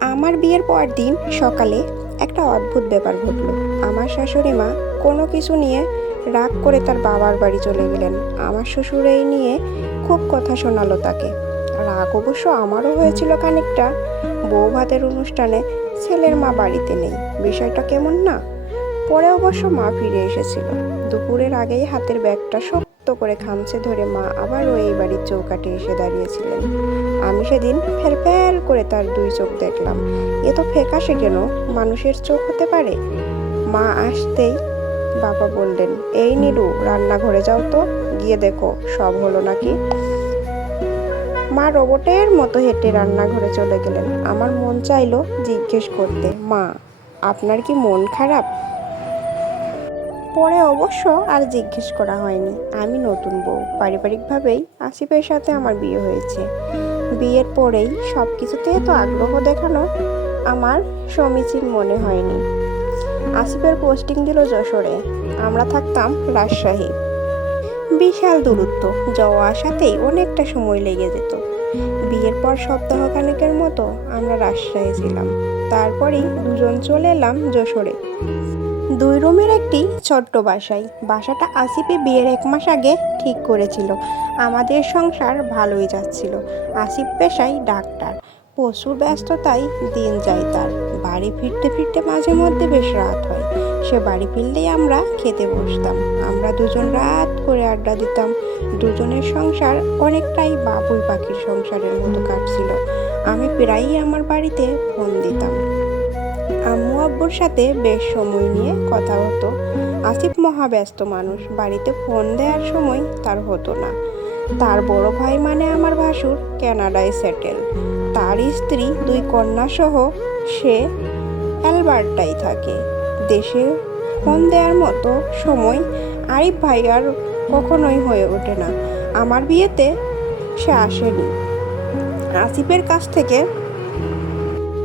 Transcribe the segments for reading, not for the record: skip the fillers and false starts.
আমার বিয়ের পর দিন সকালে একটা অদ্ভুত ব্যাপার ঘটলো। আমার শাশুড়ি মা কোনো কিছু নিয়ে রাগ করে তার বাবার বাড়ি চলে গেলেন। আমার শ্বশুর এই নিয়ে খুব কথা শোনালো তাকে। রাগ অবশ্য আমারও হয়েছিল খানিকটা। বউ ভাতের অনুষ্ঠানে ছেলের মা বাড়িতে নেই, বিষয়টা কেমন না। পরে অবশ্য মা ফিরে এসেছিল। দুপুরের আগেই হাতের ব্যাগটা শক্ত করে খামচে ধরে মা আবারও এই বাড়ির চৌকাঠে এসে দাঁড়িয়েছিলেন। আমি সেদিন ফেল ফেল করে তার দুই চোখ দেখলাম। এ তো ফ্যাকাশে কেন, মানুষের চোখ হতে পারে। মা আসতেই বাবা বললেন, এই নীলু, রান্নাঘরে যাও তো, গিয়ে দেখো সব হলো নাকি। মা রোবটের মতো হেঁটে রান্নাঘরে চলে গেলেন। আমার মন চাইলো জিজ্ঞেস করতে, মা আপনার কি মন খারাপ? পরে অবশ্য আর জিজ্ঞেস করা হয়নি। আমি নতুন বউ, পারিবারিকভাবেই আসিফের সাথে আমার বিয়ে হয়েছে। বিয়ের পরেই সব কিছুতে এত আগ্রহ দেখানো আমার সমীচীন মনে হয়নি। আসিফের পোস্টিং দিল যশোরে, আমরা থাকতাম রাজশাহী। বিশাল দূরত্ব, যাওয়া আসাতেই অনেকটা সময় লেগে যেত। বিয়ের পর সপ্তাহখানেকের মতো আমরা রাজশাহী ছিলাম, তারপরেই দুজন চলে এলাম যশোরে। 2 রুমের একটি ছোট্ট বাসায়। বাসাটা আসিফে বিয়ের 1 মাস আগে ঠিক করেছিল। আমাদের সংসার ভালোই যাচ্ছিল। আসিফ পেশায় ডাক্তার, প্রচুর ব্যস্ততায় দিন যায় তার। বাড়ি ফিরতে ফিরতে মাঝে মধ্যে বেশ রাত হয়। সে বাড়ি ফিরলেই আমরা খেতে বসতাম। আমরা দুজন রাত করে আড্ডা দিতাম। দুজনের সংসার অনেকটাই বাবুই পাখির সংসারের মতো কাটছিল। আমি প্রায়ই আমার বাড়িতে ফোন দিতাম। আম্মু আব্বুর সাথে বেশ সময় নিয়ে কথা হতো। আসিফ মহাব্যস্ত মানুষ, বাড়িতে ফোন দেওয়ার সময় তার হতো না। তার বড় ভাই মানে আমার ভাসুর কানাডায় সেটেল। তার স্ত্রী 2 কন্যা সহ সে অ্যালবার্টায় থাকে। দেশে ফোন দেওয়ার মতো সময় আরিফ ভাই আর কখনোই হয়ে ওঠে না। আমার বিয়েতে সে আসেনি। আসিফের কাছ থেকে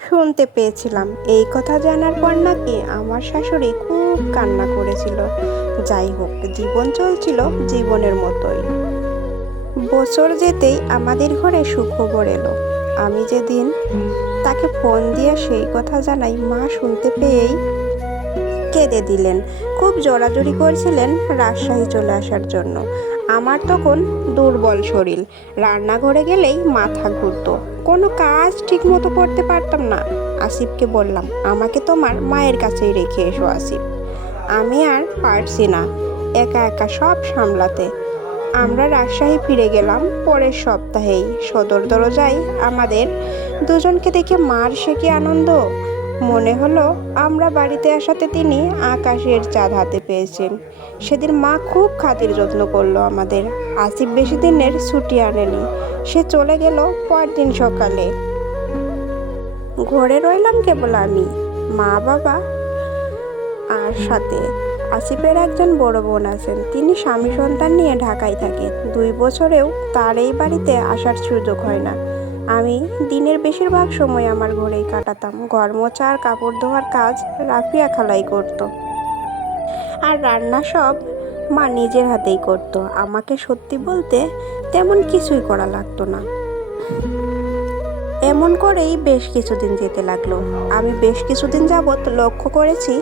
শুনতে পেয়েছিলাম এই কথা জানার পর নাকি আমার শাশুড়ি খুব কান্না করেছিল। যাই হোক, জীবন চলছিল জীবনের মতোই। বছর যেতেই আমাদের ঘরে সুখবর এলো। আমি যেদিন তাকে ফোন দিয়ে সেই কথা জানাই, মা শুনতে পেয়েই কেঁদে দিলেন। খুব জোরাজুরি করছিলেন রাজশাহী চলে আসার জন্য। আমার তখন দুর্বল শরীর, রান্নাঘরে গেলেই মাথা ঘুরতো, কোনো কাজ ঠিক মতো করতে পারতাম না। আসিফকে বললাম, আমাকে তোমার মায়ের কাছেই রেখে এসো আসিফ, আমি আর পারছি না একা একা সব সামলাতে। আমরা রাজশাহী ফিরে গেলাম পরের সপ্তাহেই। সদর দরজায় আমাদের দুজনকে দেখে মার সে কি আনন্দ! মনে হলো আমরা বাড়িতে আসাতে তিনি আকাশের চাঁদ হাতে পেয়েছেন। সেদিন মা খুব খাতির যত্ন করলো আমাদের। আসিফ বেশি দিনের ছুটি আনেনি, সে চলে গেল পরদিন সকালে। ঘরে রইলাম কেবল আমি, মা, বাবা আর সাথে আসিফের একজন বড় বোন আছেন। তিনি স্বামী সন্তান নিয়ে ঢাকায় থাকেন। 2 বছরেও তার এই বাড়িতে আসার সুযোগ হয় না। আমি দিনের বেশিরভাগ সময় আমার ঘরেই কাটাতাম। ঘর মোছা আর কাপড় ধোয়ার কাজ রাফিয়া খালাই করত, আর রান্না সব মা নিজের হাতেই করত। আমাকে সত্যি বলতে তেমন কিছুই করা লাগতো না। এমন করেই বেশ কিছুদিন যেতে লাগলো। আমি বেশ কিছুদিন যাবৎ লক্ষ্য করেছি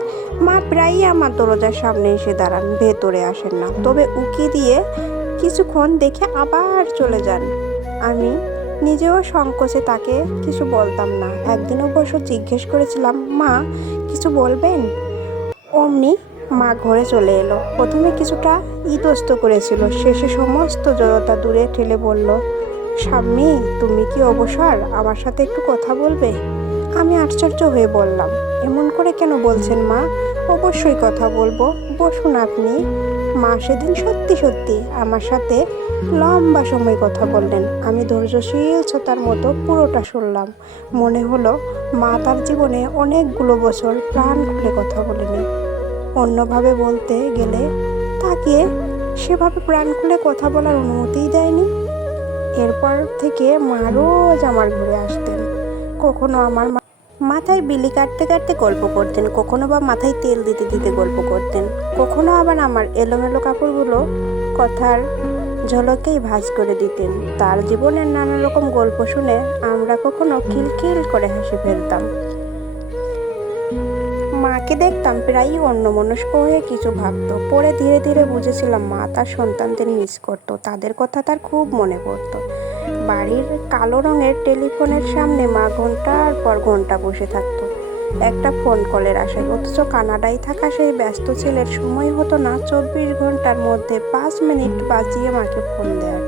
মা প্রায়ই আমার দরজার সামনে এসে দাঁড়ান, ভেতরে আসেন না, তবে উকি দিয়ে কিছুক্ষণ দেখে আবার চলে যান। আমি নিজেও সংকোচে তাকে কিছু বলতাম না। একদিন অবশ্য জিজ্ঞেস করেছিলাম, মা কিছু বলবেন? অমনি মা ঘরে চলে এলো। প্রথমে কিছুটা ইতস্ত করেছিল, শেষে সমস্ত জড়তা দূরে ঠেলে বলল, স্বামী তুমি কি অবসর আমার সাথে একটু কথা বলবে? আমি আশ্চর্য হয়ে বললাম, এমন করে কেন বলছেন মা? অবশ্যই কথা বলবো, বসুন আপনি। মা সেদিন সত্যি সত্যি আমার সাথে লম্বা সময় কথা বললেন। আমি ধৈর্যশীল শ্রোতার মতো পুরোটা শুনলাম। মনে হলো মা তার জীবনে অনেকগুলো বছর প্রাণ খুলে কথা বলেনি। অন্যভাবে বলতে গেলে তাকে সেভাবে প্রাণ খুলে কথা বলার অনুমতিই দেয়নি। এরপর থেকে মা রোজ আমার ঘুরে আসতেন। কখনো আমার মাথায় বিলি কাটতে কাটতে গল্প করতেন, কখনো বা মাথায় তেল দিতে দিতে গল্প করতেন, কখনো আবার আমার এলোমেলো কাপড়গুলো কথার ঝলকেই ভাঁজ করে দিতেন। তার জীবনের নানা রকম গল্প শুনে আমরা কখনো খিলখিল করে হেসে ফেলতাম। মাকে দেখতাম প্রায়ই অন্যমনস্ক হয়ে কিছু ভাবতো। পরে ধীরে ধীরে বুঝেছিলাম মা তার সন্তানদের মিস করতো, তাদের কথা তার খুব মনে পড়তো। বাড়ির কালো রঙের টেলিফোনের সামনে মা ঘন্টার পর ঘন্টা বসে থাকতো একটা ফোন কলের আশায়। অথচ কানাডায় থাকা সেই ব্যস্ত ছেলের সময় হতো না 24 ঘন্টার মধ্যে 5 মিনিট বাজিয়ে মাকে ফোন দেওয়ার।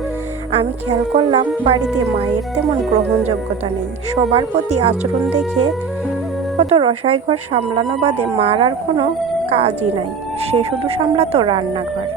আমি খেয়াল করলাম বাড়িতে মায়ের তেমন গ্রহণযোগ্যতা নেই। সবার প্রতি আচরণ দেখে কত রসায় ঘর সামলানো বাদে মার আর কোনো কাজই নাই। সে শুধু সামলাতো রান্নাঘর।